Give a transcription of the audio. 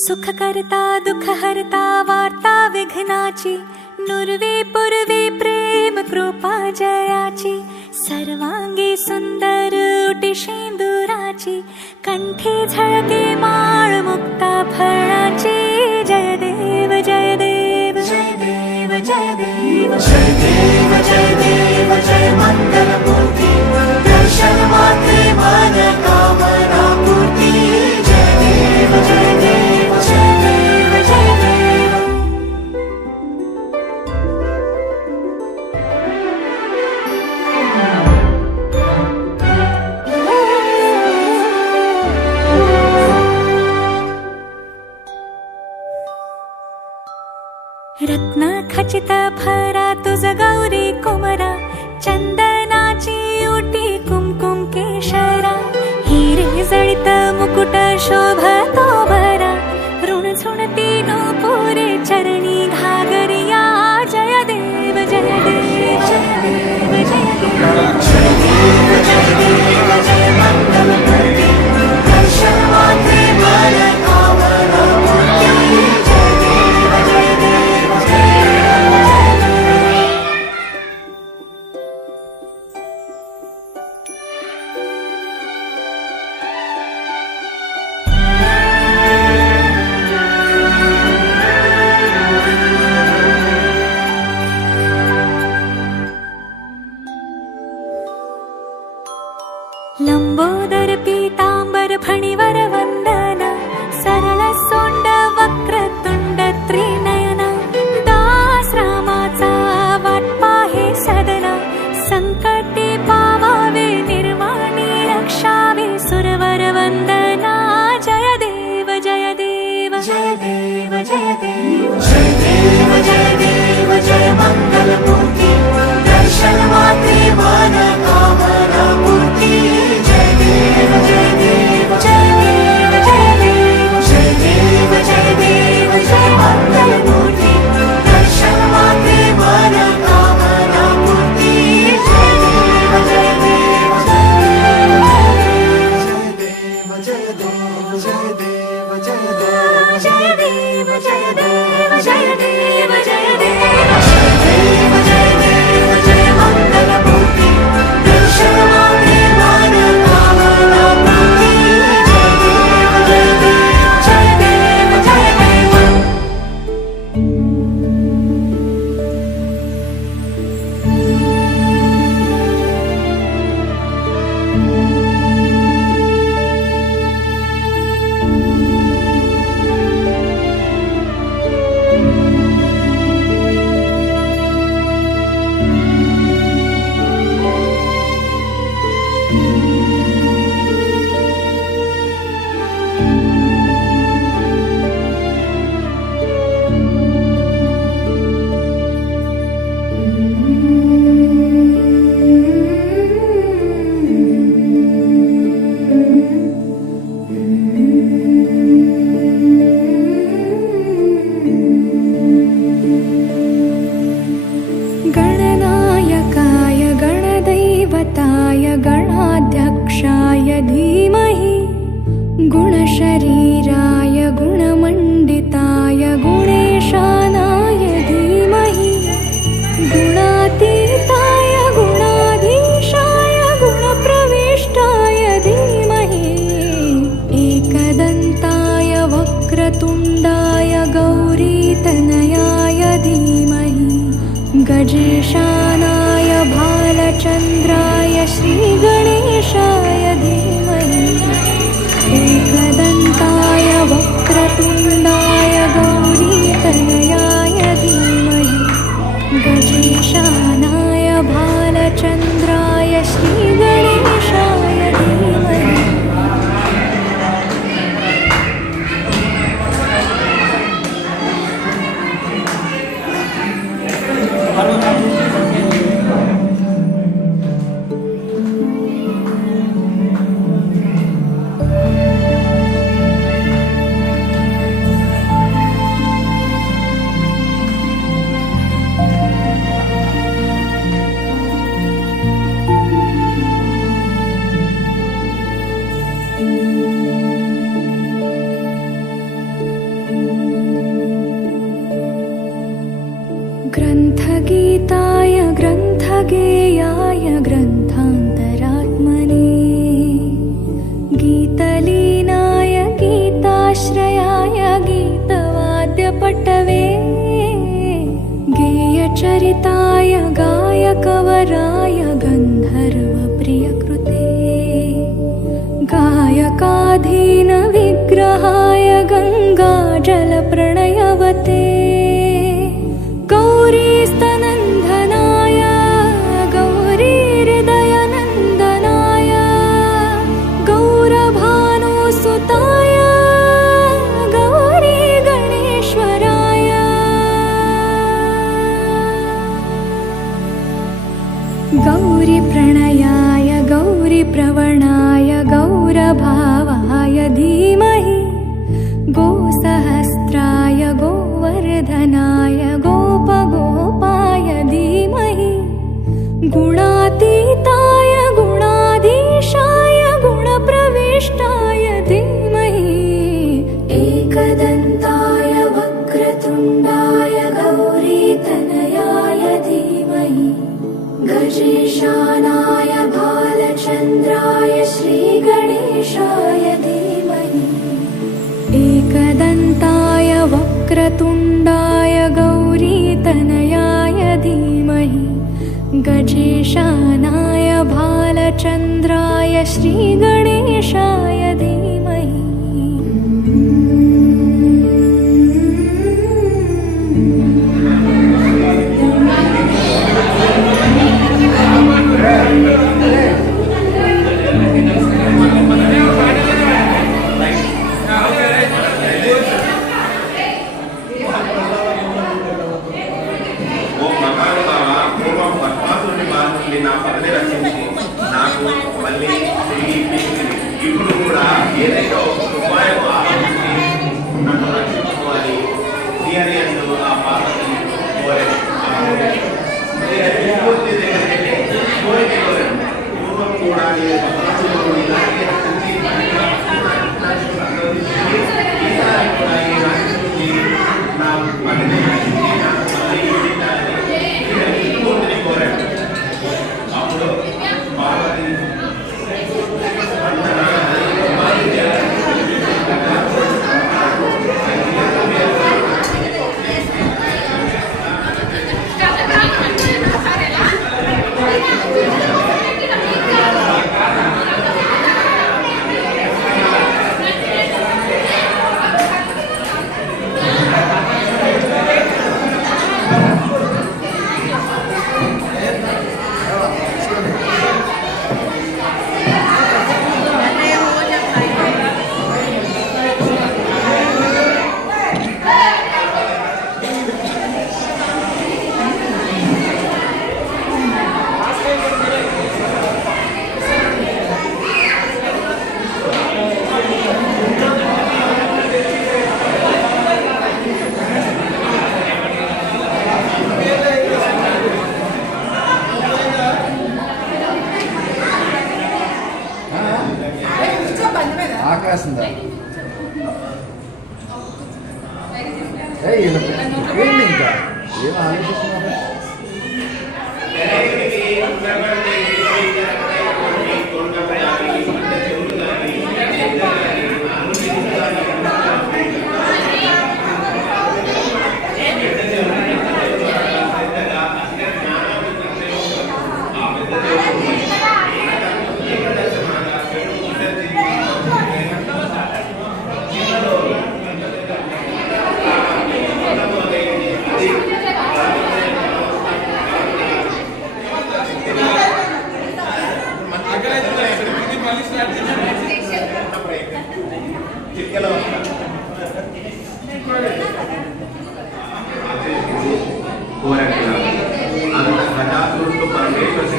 सुख करता दुख हरता वार्ता विघ्नाची, नुरवे पुरवे प्रेम कृपा जयाची, सर्वांगी सुंदर उटी शेंदुराची, कंठी झळके माळ मुक्ता फळाची. जय देव जय देव जय देव जय देव जय देव जय देव जय मंगल मूर्ती, दर्शन मात्रे मन कामना पूर्ती. जय देव जय देव जय देव जय देव. रत्न खचित भरा तुझ गौरी कुमरा, चंदनाची उटी कुमकुम केशरा, हिरे जळित मुकुट शोभतो भरा, ऋण झुणती नूपुरे चरणी घागरिया. जय देव जय देव जय देव जय देव जय देव जय देव जय मंगल मूर्ती, दर्शन मात्रे मन कामना पूर्ती. जय देव जय देव जय देव जय देव. लंबोदर पीतांबर फणीवर वंदना, सरळ सोंड वक्रतुंड त्रिनयना, दास रामाचा वाटपा हे सदना, संकटे पावावे निर्वाणी रक्षावे सुरवर वंदना. जय देव जय देव जय देव जय देव जय देव जय देव जय मंगल मूर्ती, दर्शन मात्रे मन कामना पूर्ती. जय देव जय देव जय देव जय देव जय देव जय देव जय मंगल मूर्ती, दर्शन मात्रे मन कामना पूर्ती. जय देव जय देव जय देव जय देव जय देव जय देव जय देव जय देव जय देव जय देव जय देव जय मंगल मूर्ती, दर्शन मात्रे मन कामना पूर्ती. जय देव जय देव जय देव जय गणनायकाय गणदैवताय गणाध्यक्षाय धीमहि, गुणशरीराय गुणमण्डिताय गुणेशानाय धीमहि, गुणातीताय गुणाधीशाय गुणप्रविष्टाय धीमहि, एकदन्ताय वक्रतुण्डाय गौरीतनयाय धीमहि, गजेशानाय भालचन्द्राय श्रीगणेशाय धीमहि, एकदन्ताय वक्रतुण्डाय गौरीतनयाय धीमहि, गजेशानाय भालचन्द्राय श्रीगणेशाय धीमहि. ग्रन्थगीताय ग्रन्थगेयाय ग्रन्थान्तरात्मने गीतलीनाय गीताश्रयाय गीतवाद्यपटवे गेयचरिताय गायकवराय गन्धर्वप्रियकृते गायकाधीनविग्रहाय गङ्गाजलप्रणयवते गौरीस्तनन्दनाय गौरीहृदयनन्दनाय गौरभानुसुताय गौरीगणेश्वराय गौरीप्रणयाय गौरीप्रवणाय गौरभावाय धीमहि गोसहस्राय गोवर्धनाय गोपगोपाय धीमहि गुणातीताय गुणाधीशाय गुणप्रविष्टाय धीमहि एकदन्ताय वक्रतुण्डाय गौरीतनयाय धीमहि गजेशानाय भालचन्द्राय श्रीगणेशाय धीमहि एकदन्ताय वक्रतुण्डाय गौरीतनयाय धीमहि गजेशानाय भालचन्द्राय श्रीगणेशाय धीमहि Gajasura Parmeshwar